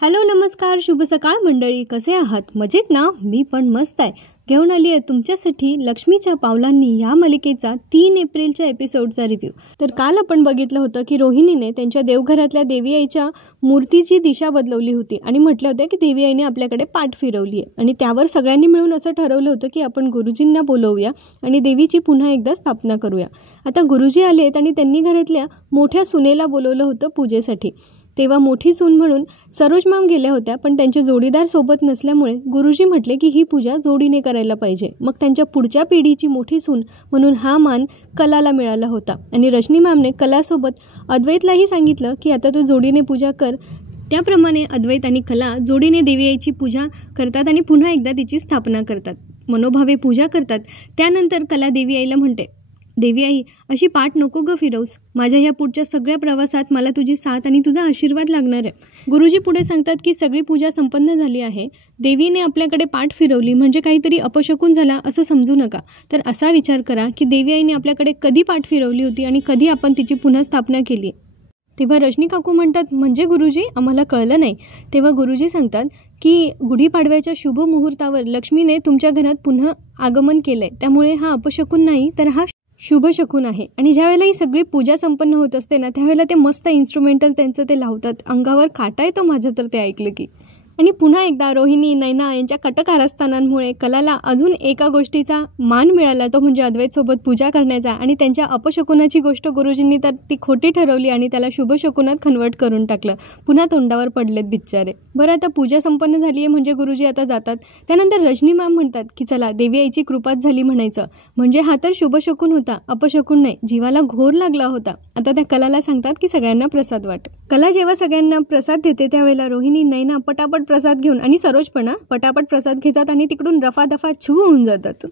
Hello नमस्कार शुभ सकाळ मंडळी, कसे आहात? मजेत ना? मी पण मस्त आहे. घेऊन आली आहे तुमच्यासाठी लक्ष्मीच्या पावलांनी या मालिकेचा 3 एप्रिलच्या एपिसोडचा रिव्ह्यू. तर काल आपण बघितलं होतं की रोहिणीने त्यांच्या देवघरातल्या देवी आईच्या मूर्तीची दिशा बदलवली होती आणि म्हटलं होतं की देवी आईने आपल्याकडे पाठ फिरवली आहे आणि त्यावर सगळ्यांनी मिळून असं ठरवलं होतं की आपण गुरुजींना बोलवूया आणि देवीची पुन्हा एकदा स्थापना करूया. आता गुरुजी आलेत आणि त्यांनी घरातल्या मोठ्या सुनेला बोलवलं होतं पूजेसाठी. तेव्हा मोठी सून म्हणून सरोज मॅम गेल्या होत्या, पण त्यांचे जोडीदार सोबत नसल्यामुळे गुरुजी म्हटले की ही पूजा जोडीने करायला पाहिजे. मग त्यांच्या पुढच्या पिढीची मोठी सून म्हणून हा मान कलाला मिळाला होता आणि रजनी मॅमने कलासोबत अद्वैतलाही सांगितलं की आता तू जोडीने पूजा कर. त्याप्रमाणे अद्वैत आणि कला जोडीने देवी आईची पूजा करतात आणि पुन्हा एकदा तिची स्थापना करतात, मनोभावे पूजा करतात. त्यानंतर कला देवी आईला म्हणते, देवी आई अशी पाठ नको ग फिरवस, माझ्या ह्या पुढच्या सगळ्या प्रवासात मला तुझी साथ आणि तुझा आशीर्वाद लागणार आहे. गुरुजी पुढे सांगतात की सगळी पूजा संपन्न झाली आहे, देवीने आपल्याकडे पाठ फिरवली म्हणजे काहीतरी अपशकुन झाला असं समजू नका. तर असा विचार करा की देवी आईने आपल्याकडे कधी पाठ फिरवली होती आणि कधी आपण तिची पुन्हा स्थापना केली. तेव्हा रजनी काकू म्हणतात, म्हणजे गुरुजी आम्हाला कळलं नाही. तेव्हा गुरुजी सांगतात की गुढीपाडव्याच्या शुभ मुहूर्तावर लक्ष्मीने तुमच्या घरात पुन्हा आगमन केलंय, त्यामुळे हा अपशकुन नाही तर हा शुभ शकून आहे. आणि ज्यावेळेला ही सगळी पूजा संपन्न होत असते ना, त्यावेळेला ते मस्त इन्स्ट्रुमेंटल त्यांचं ते लावतात. अंगावर काटा येतो माझं तर ते ऐकलं की. आणि पुन्हा एकदा रोहिणी नैना यांच्या कटक कारस्थानांमुळे कलाला अजून एका गोष्टीचा मान मिळाला, तो म्हणजे अद्वैतसोबत पूजा करण्याचा. आणि त्यांच्या अपशकुनाची गोष्ट गुरुजींनी तर ती खोटी ठरवली आणि त्याला शुभ शकुनात कन्वर्ट करून टाकलं. पुन्हा तोंडावर पडलेत बिचारे. बरं, आता पूजा संपन्न झाली आहे म्हणजे गुरुजी आता जातात. त्यानंतर रजनी मॅम म्हणतात की चला देवी आईची कृपाच झाली म्हणायचं, म्हणजे हा तर शुभ शकून होता, अपशकुन नाही. जीवाला घोर लागला होता. आता त्या कलाला सांगतात की सगळ्यांना प्रसाद वाट. कला जेव्हा सगळ्यांना प्रसाद देते त्यावेळेला रोहिणी नैना पटापट प्रसाद घेऊन आणि सरोज पण पटापट प्रसाद घेतात आणि तिकडून रफादफा छू होऊन जातात.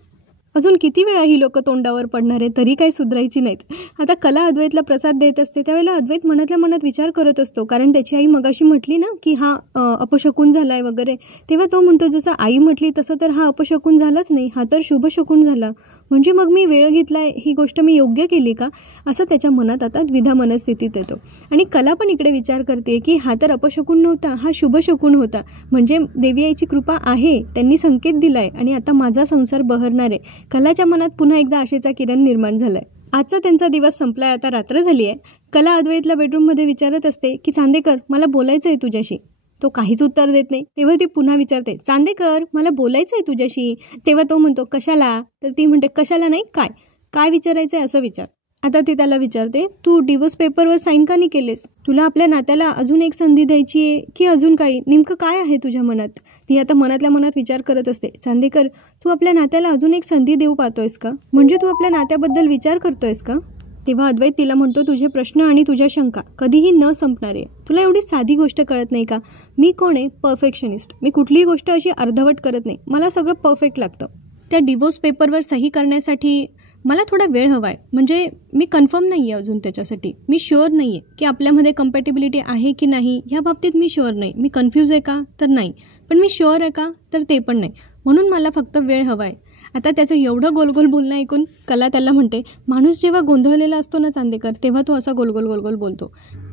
अजून किती वेळा ही लोक तोंडावर पडणार आहे, तरी काही सुधारायची नाहीत. आता कला अद्वैतला प्रसाद देत असते त्यावेळेला अद्वैत मनातल्या मनात विचार करत असतो, कारण त्याची आई मगाशी म्हटली ना की हा अपशकुन झाला आहे वगैरे. तेव्हा तो म्हणतो जसं आई म्हटली तसं तर हा अपशकुन झालाच नाही, हा तर शुभ शकून झाला. म्हणजे मग मी वेळ घेतलाय, ही गोष्ट मी योग्य केली का, असं त्याच्या मनात आता द्विधा मनस्थितीत येतो. आणि कला पण इकडे विचार करते की हा तर अपशकुन नव्हता, हा शुभ शकून होता. म्हणजे देवी आईची कृपा आहे, त्यांनी संकेत दिलाय आणि आता माझा संसार बहरणार आहे. कलाच्या मनात पुन्हा एकदा आशेचा किरण निर्माण झालाय. आजचा त्यांचा दिवस संपलाय, आता रात्र झाली आहे. कला अद्वैतला बेडरूममध्ये विचारत असते की चांदेकर मला बोलायचं आहे तुझ्याशी. तो काहीच उत्तर देत नाही. तेव्हा ती पुन्हा विचारते, चांदेकर मला बोलायचं आहे तुझ्याशी. तेव्हा तो म्हणतो कशाला? तर ती म्हणते कशाला नाही, काय काय विचारायचं आहे असं विचार. आता ती त्याला विचारते, तू डिवोर्स पेपरवर साईन का नाही केलेस? तुला आपल्या नात्याला अजून एक संधी द्यायची आहे की अजून काही? नेमकं काय आहे तुझ्या मनात? ती आता मनातल्या मनात विचार करत असते, चांदेकर तू आपल्या नात्याला अजून एक संधी देऊ पाहतोयस का? म्हणजे तू आपल्या नात्याबद्दल विचार करतोयस का? तेव्हा अद्वैत तिला म्हणतो, तुझे प्रश्न आणि तुझ्या शंका कधीही न संपणारे. तुला एवढी साधी गोष्ट कळत नाही का? मी कोण आहे? परफेक्शनिस्ट. मी कुठलीही गोष्ट अशी अर्धवट करत नाही, मला सगळं परफेक्ट लागतं. त्या डिवोर्स पेपरवर सही करण्यासाठी मला थोडा वेळ हवा आहे. म्हणजे मी कन्फर्म नाही आहे अजून त्याच्यासाठी. मी शुअर नाही आहे की आपल्यामध्ये कम्पॅटिबिलिटी आहे की नाही, ह्या बाबतीत मी शुअर नाही. मी कन्फ्यूज आहे का? तर नाही. पण मी शुअर आहे का? तर ते पण नाही. म्हणून मला फक्त वेळ हवा आहे. आता त्याचं एवढं गोलगोल बोलणं ऐकून कला त्याला म्हणते, माणूस जेव्हा गोंधळलेला असतो ना चांदेकर, तेव्हा तू असा गोलगोल गोलगोल बोलतो.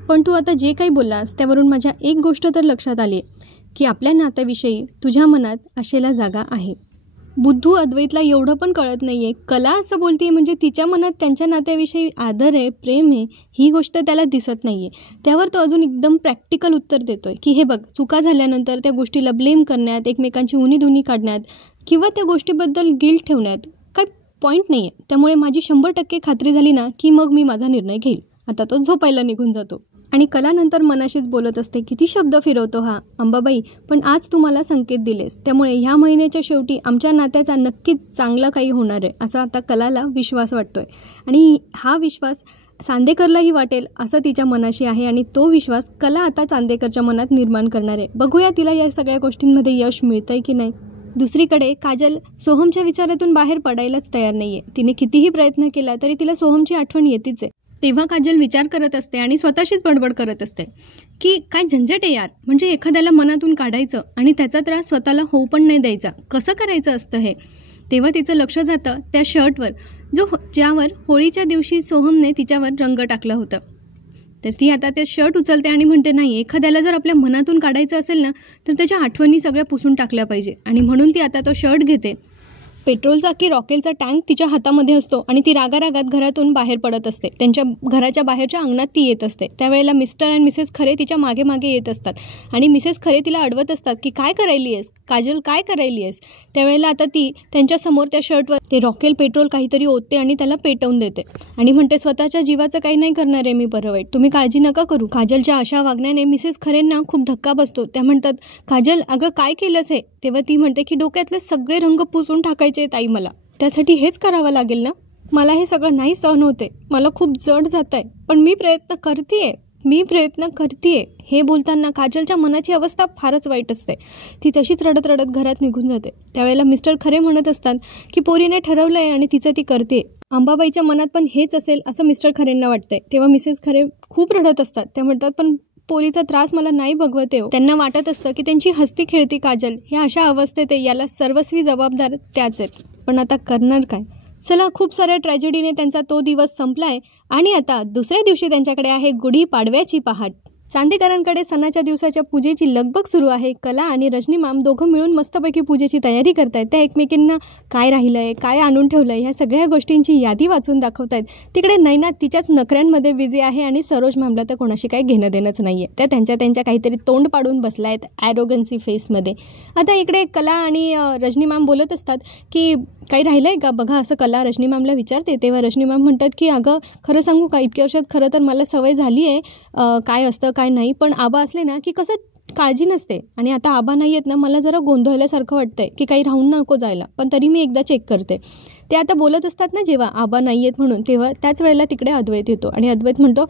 पण तू आता जे काही बोललास त्यावरून माझ्या एक गोष्ट तर लक्षात आली आहे की आपल्या नात्याविषयी तुझ्या मनात आशेला जागा आहे. बुद्धू अद्वैतला एवढं पण कळत नाही आहे. कला असं बोलते म्हणजे तिच्या मनात त्यांच्या नात्याविषयी आदर आहे, प्रेम आहे, ही गोष्ट त्याला दिसत नाही आहे. त्यावर तो अजून एकदम प्रॅक्टिकल उत्तर देतो आहे की हे बघ, चुका झाल्यानंतर त्या गोष्टीला ब्लेम करण्यात, एकमेकांची उणीधुणी काढण्यात किंवा त्या गोष्टीबद्दल गिल्ट ठेवण्यात काही पॉईंट नाही आहे. त्यामुळे माझी 100% खात्री झाली ना की मग मी माझा निर्णय घेईल. आता तो झोपायला निघून जातो. आणि कला नंतर मनाशीच बोलत असते, किती शब्द फिरवतो हा अंबाबाई, पण आज तू मला संकेत दिलेस, त्यामुळे ह्या महिन्याच्या शेवटी आमच्या नात्याचा नक्कीच चांगलं काही होणार आहे असा आता कलाला विश्वास वाटतोय. आणि हा विश्वास चांदेकरलाही वाटेल असं तिच्या मनाशी आहे आणि तो विश्वास कला आता चांदेकरच्या मनात निर्माण करणार आहे. बघूया तिला या सगळ्या गोष्टींमध्ये यश मिळतंय की नाही. दुसरीकडे काजल सोहमच्या विचारातून बाहेर पडायलाच तयार नाहीये. तिने कितीही प्रयत्न केला तरी तिला सोहमची आठवण येतेच आहे. तेव्हा काजल विचार करत असते आणि स्वतःशीच बडबड करत असते की काय झंझट आहे यार. म्हणजे एखाद्याला मनातून काढायचं आणि त्याचा त्रास स्वतःला होऊ पण नाही द्यायचा, कसं करायचं असतं हे. तेव्हा तिचं लक्ष जातं त्या शर्टवर ज्यावर होळीच्या दिवशी सोहमने तिच्यावर रंग टाकला होता. तर ती आता ते शर्ट उचलते आणि म्हणते नाही, एखाद्याला जर आपल्या मनातून काढायचं असेल ना तर त्याच्या आठवणी सगळ्या पुसून टाकल्या पाहिजे. आणि म्हणून ती आता तो शर्ट घेते. पेट्रोलचा की रॉकेलचा टँक तिच्या हातामध्ये असतो आणि ती रागारागात घरातून बाहेर पडत असते. त्यांच्या घराच्या बाहेरच्या अंगणात ती येत असते. त्यावेळेला मिस्टर आणि मिसेस खरे तिच्या मागे मागे येत असतात आणि मिसेस खरे तिला अडवत असतात की काय करायली आहेस काजल, काय करायली आहेस. त्यावेळेला आता ती त्यांच्यासमोर त्या शर्टवर ते रॉकेल पेट्रोल काहीतरी ओतते आणि त्याला पेटवून देते आणि म्हणते स्वतःच्या जीवाचं काही नाही करणार आहे मी बरं वाईट, तुम्ही काळजी नका करू. काजलच्या अशा वागण्याने मिसेस खरेंना खूप धक्का बसतो. त्या म्हणतात काजल अगं काय केलंस हे. तेव्हा ती म्हणते की डोक्यातले सगळे रंग पुसून टाकायचे ताई मला, त्यासाठी हेच करावं लागेल ना. मला हे सगळं नाही सहन होते, मला खूप जड जात आहे, पण मी प्रयत्न करतेय. हे बोलताना काजलच्या मनाची अवस्था फारच वाईट असते. ती तशीच रडत रडत घरात निघून जाते. त्यावेळेला मिस्टर खरे म्हणत असतात की पोरीने ठरवलं आहे आणि तिचं ती करते. अंबाबाईच्या मनात पण हेच असेल असं मिस्टर खरेंना वाटतंय. तेव्हा मिसेस खरे खूप रडत असतात. त्या म्हणतात पण पोरीचा त्रास मला नाही बघवते हो. त्यांना वाटत असतं की त्यांची हसती खेळती काजल ह्या अशा अवस्थेत याला सर्वस्वी जबाबदार त्याच आहेत. पण आता करणार काय. चला, खूप साऱ्या ट्रॅजेडीने त्यांचा तो दिवस संपलाय आणि आता दुसऱ्या दिवशी त्यांच्याकडे आहे गुढीपाडव्याची पहाट. चांदेकरांकडे सणाच्या दिवसाच्या पूजेची लगबग सुरू आहे. कला आणि रजनी मॅम दोघं मिळून मस्तपैकी पूजेची तयारी करतायत. त्या एकमेकींना काय राहिलंय, काय आणून ठेवलंय ह्या सगळ्या गोष्टींची यादी वाचून दाखवतायत. तिकडे नैना तिच्याच नखऱ्यांमध्ये बिझी आहे आणि सरोज मॅमला तर कोणाशी काही घेणं देणंच नाहीये. त्या त्यांच्या काहीतरी तोंड पाडून बसला आहेत ॲरोगन्सी फेसमध्ये. आता इकडे कला आणि रजनी मॅम बोलत असतात की काही राहिलं आहे का बघा, असं कला रजनी मॅमला विचारते. तेव्हा रजनी मॅम म्हणतात की अगं खरं सांगू का, इतक्या वर्षात खरं तर मला सवय झाली आहे काय असतं काय नाही, पण आबा असले ना की कसं काळजी नसते आणि आता आबा नाही आहेत ना, मला जरा गोंधळल्यासारखं वाटतंय की काही राहून नको जायला, पण तरी मी एकदा चेक करते. ते आता बोलत असतात ना जेव्हा आबा नाही आहेत म्हणून, तेव्हा त्याच वेळेला तिकडे अद्वैत येतो आणि अद्वैत म्हणतो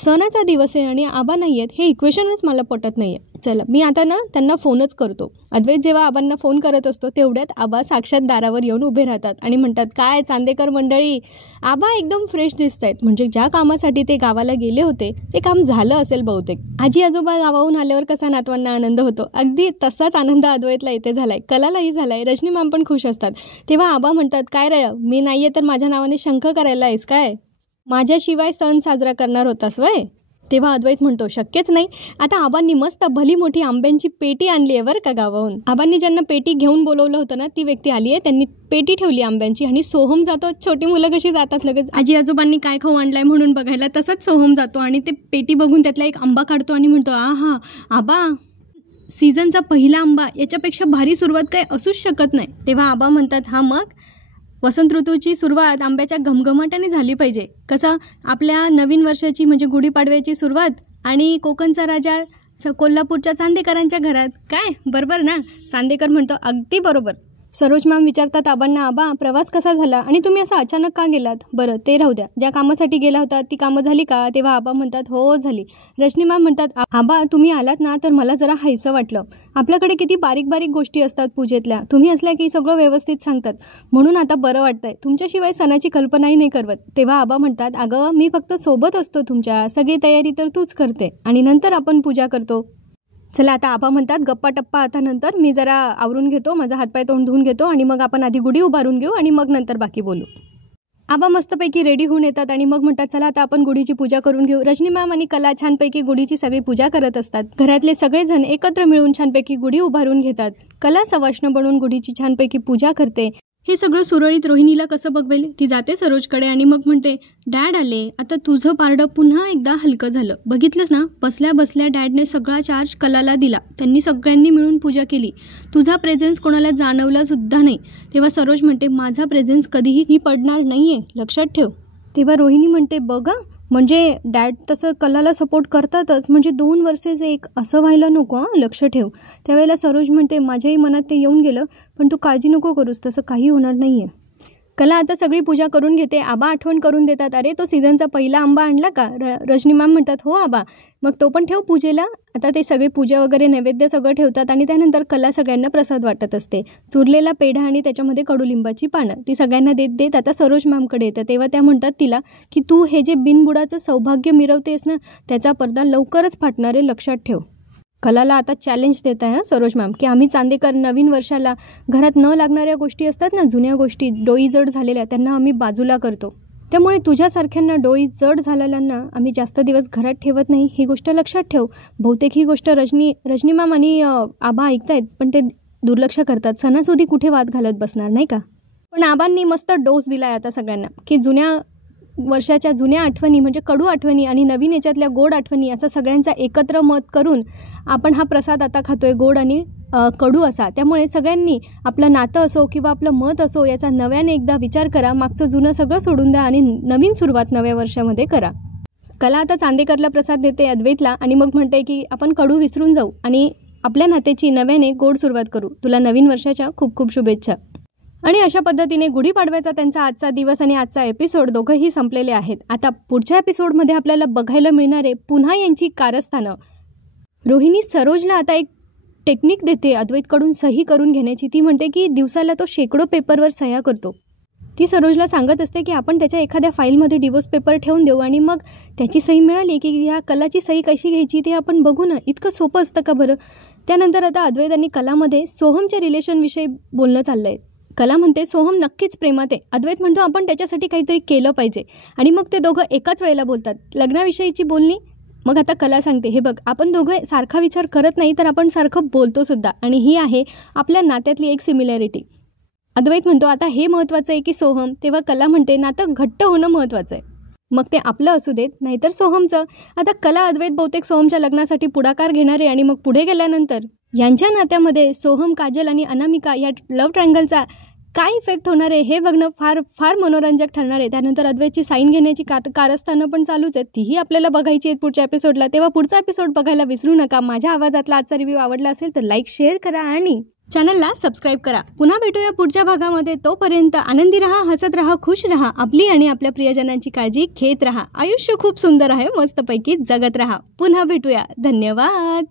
सणाचा दिवस आहे आणि आबा नाही आहेत हे इक्वेशनच मला पटत नाही आहे. चला मी आता ना त्यांना फोनच करतो. अद्वैत जेव्हा आबांना फोन करत असतो तेवढ्यात आबा साक्षात दारावर येऊन उभे राहतात आणि म्हणतात काय चांदेकर मंडळी. आबा एकदम फ्रेश दिसत आहेत, म्हणजे ज्या कामासाठी ते गावाला गेले होते ते काम झालं असेल बहुतेक. आजी आजोबा गावाहून आल्यावर कसा नातवांना आनंद होतो, अगदी तसाच आनंद अद्वैतला इथे झालाय, कलालाही झालाय. रजनी मॅम पण खुश असतात. तेव्हा आबा म्हणतात काय रे, मी नाहीये तर माझ्या नावाने शंख करायला आहेस काय, माझ्याशिवाय सण साजरा करणार होतास वय. तेव्हा अद्वैत म्हणतो शक्यच नाही. आता आबांनी मस्त भली मोठी आंब्यांची पेटी आणली आहे बरं का गावाहून. आबांनी ज्यांना पेटी घेऊन बोलवलं होतं ना ती व्यक्ती आली आहे. त्यांनी पेटी ठेवली आंब्यांची आणि सोहम जातो. छोटी मुलं कशी जातात लगेच आजी आजोबांनी काय खाऊ आणलाय म्हणून बघायला, तसंच सोहम जातो आणि ते पेटी बघून त्यातला एक आंबा काढतो आणि म्हणतो आहा आबा, सीझनचा पहिला आंबा, याच्यापेक्षा भारी सुरुवात काही असूच शकत नाही. तेव्हा आबा म्हणतात हा मग वसंत ऋतूची सुरुवात आंब्याच्या घमघमाटाने झाली पाहिजे. कसं आपल्या नवीन वर्षाची म्हणजे गुढीपाडव्याची सुरुवात आणि कोकणचा राजा कोल्हापूरच्या चांदेकरांच्या घरात. काय बरोबर ना. चांदेकर म्हणतो अगदी बरोबर. सरोज मॅम विचारतात आबांना आबा प्रवास कसा झाला आणि तुम्ही असं अचानक का गेलात. बरं ते राहू द्या, ज्या कामासाठी गेला होता ती कामं झाली का. तेव्हा आबा म्हणतात हो झाली. रजनी मॅम म्हणतात आबा तुम्ही आलात ना तर मला जरा हायसं वाटलं. आपल्याकडे किती बारीक बारीक गोष्टी असतात पूजेतल्या, तुम्ही असल्या की सगळं व्यवस्थित सांगतात म्हणून आता बरं वाटतंय. तुमच्याशिवाय सणाची कल्पनाही नाही करवत. तेव्हा आबा म्हणतात अगं मी फक्त सोबत असतो तुमच्या, सगळी तयारी तर तूच करते आणि नंतर आपण पूजा करतो. चला आता आबा म्हणतात गप्पा टप्पा आता नंतर, मी जरा आवरून घेतो, माझा हातपाय तोंड धुवून घेतो आणि मग आपण आधी गुढी उभारून घेऊ आणि मग नंतर बाकी बोलू. आबा मस्तपैकी रेडी होऊन येतात आणि मग म्हणतात चला आता आपण गुढीची पूजा करून घेऊ. रजनी मॅम आणि कला छानपैकी गुढीची सगळी पूजा करत असतात. घरातले सगळेजण एकत्र मिळून छानपैकी गुढी उभारून घेतात. कला सवाष्ण बनवून गुढीची छानपैकी पूजा करते. हे सगळं सुरळीत रोहिणीला कसं बघवेल. ती जाते सरोजकडे आणि मग म्हणते डॅड आले, आता तुझं पारडं पुन्हा एकदा हलकं झालं. बघितलंस ना, बसल्या बसल्या डॅडने सगळा चार्ज कलाला दिला. त्यांनी सगळ्यांनी मिळून पूजा केली. तुझा प्रेझेन्स कोणाला जाणवला सुद्धा नाही. तेव्हा सरोज म्हणते माझा प्रेझेन्स कधीही पडणार नाहीये, लक्षात ठेव. तेव्हा रोहिणी म्हणते बघा, म्हणजे डॅड तसं कलाला सपोर्ट करतातच, म्हणजे 2 वर्षेच एक असं व्हायला नको हां, लक्ष ठेव. त्यावेळेला सरोज म्हणते माझ्याही मनात ते येऊन गेलं, पण तू काळजी नको करूस, तसं काही होणार नाही आहे. कला आता सगळी पूजा करून घेते. आबा आठवण करून देतात अरे तो सीझनचा पहिला आंबा आणला का. रजनी मॅम म्हणतात हो आबा, मग तो पण ठेव पूजेला. आता ते सगळी पूजा वगैरे नैवेद्य सगळं ठेवतात आणि त्यानंतर कला सगळ्यांना प्रसाद वाटत असते. चुरलेला पेढा आणि त्याच्यामध्ये कडुलिंबाची पानं ती सगळ्यांना देत देत आता सरोज मॅमकडे येतं. तेव्हा त्या म्हणतात तिला की तू हे जे बिनबुडाचं सौभाग्य मिरवतेस ना त्याचा पडदा लवकरच फाटणार आहे, लक्षात ठेव. कलाला आता चॅलेंज देत आहे सरोज मॅम की आम्ही चांदेकर नवीन वर्षाला घरात न लागणाऱ्या गोष्टी असतात ना, जुन्या गोष्टी डोई जड झालेल्या, त्यांना आम्ही बाजूला करतो. त्यामुळे तुझ्यासारख्यांना डोई जड झालेल्यांना आम्ही जास्त दिवस घरात ठेवत नाही, ही गोष्ट लक्षात ठेव. बहुतेक ही गोष्ट रजनी मॅम आणि आबा ऐकतायत, पण ते दुर्लक्ष करतात. सणासुदी कुठे वाद घालत बसणार, नाही का? पण आबांनी मस्त डोस दिला आहे आता सगळ्यांना, की जुन्या वर्षाच्या जुन्या आठवणी म्हणजे कडू आठवणी आणि नवीन याच्यातल्या गोड आठवणी असं सगळ्यांचा एकत्र मत करून आपण हा प्रसाद आता खातोय, गोड आणि कडू असा. त्यामुळे सगळ्यांनी आपलं नातं असो किंवा आपलं मत असो याचा नव्याने एकदा विचार करा. मागचं जुनं सगळं सोडून द्या आणि नवीन सुरुवात नव्या वर्षामध्ये करा. कला आता चांदेकरला प्रसाद देते अद्वैतला आणि मग म्हणते की आपण कडू विसरून जाऊ आणि आपल्या नात्याची नव्याने गोड सुरुवात करू. तुला नवीन वर्षाच्या खूप खूप शुभेच्छा. आणि अशा पद्धतीने गुढीपाडव्याचा त्यांचा आजचा दिवस आणि आजचा एपिसोड दोघंही संपलेले आहेत. आता पुढच्या एपिसोडमध्ये आपल्याला बघायला मिळणारे पुन्हा यांची कारस्थानं. रोहिणी सरोजला आता एक टेक्निक देते अद्वैतकडून सही करून घेण्याची. ती म्हणते की दिवसाला तो शेकडो पेपरवर सह्या करतो. ती सरोजला सांगत असते की आपण त्याच्या एखाद्या फाईलमध्ये डिवोर्स पेपर ठेवून देऊ आणि मग त्याची सही मिळाली की ह्या कलाची सही कशी घ्यायची ते आपण बघू ना. इतकं सोपं असतं का बरं? त्यानंतर आता अद्वैत आणि कलामध्ये सोहमच्या रिलेशनविषयी बोलणं चाललं आहे. कला म्हणते सोहम नक्कीच प्रेमात आहे. अद्वैत म्हणतो आपण त्याच्यासाठी काहीतरी केलं पाहिजे आणि मग ते दोघं एकाच वेळेला बोलतात. लग्नाविषयीची बोलणी. मग आता कला सांगते हे बघ आपण दोघं सारखा विचार करत नाही तर आपण सारखं बोलतो सुद्धा आणि ही आहे आपल्या नात्यातली एक सिमिलॅरिटी. अद्वैत म्हणतो आता हे महत्त्वाचं आहे की सोहम. तेव्हा कला म्हणते नातं घट्ट होणं महत्त्वाचं आहे. मग ते आपलं असू देत नाहीतर सोहमचं. आता कला अद्वैत बहुतेक सोहमच्या लग्नासाठी पुढाकार घेणार आहे आणि मग पुढे गेल्यानंतर यांच्या नात्यामध्ये सोहम, काजल आणि अनामिका या लव्ह ट्रँगलचा काय इफेक्ट होणार आहे हे बघणं फार फार मनोरंजक ठरणार आहे. त्यानंतर अद्वैतची साईन घेण्याची कारस्थानं पण चालूच आहेत, तीही आपल्याला बघायची आहेत पुढच्या एपिसोडला. तेव्हा पुढचा एपिसोड बघायला विसरू नका. माझ्या आवाजातला आजचा रिव्ह्यू आवडला असेल तर लाईक, शेअर करा आणि चॅनलला सबस्क्राईब करा. पुन्हा भेटूया पुढच्या भागामध्ये. तोपर्यंत आनंदी रहा, हसत रहा, खुश रहा. आपली आणि आपल्या प्रियजनांची काळजी घेत रहा. आयुष्य खूप सुंदर आहे, मस्तपैकी जगत रहा. पुन्हा भेटूया. धन्यवाद.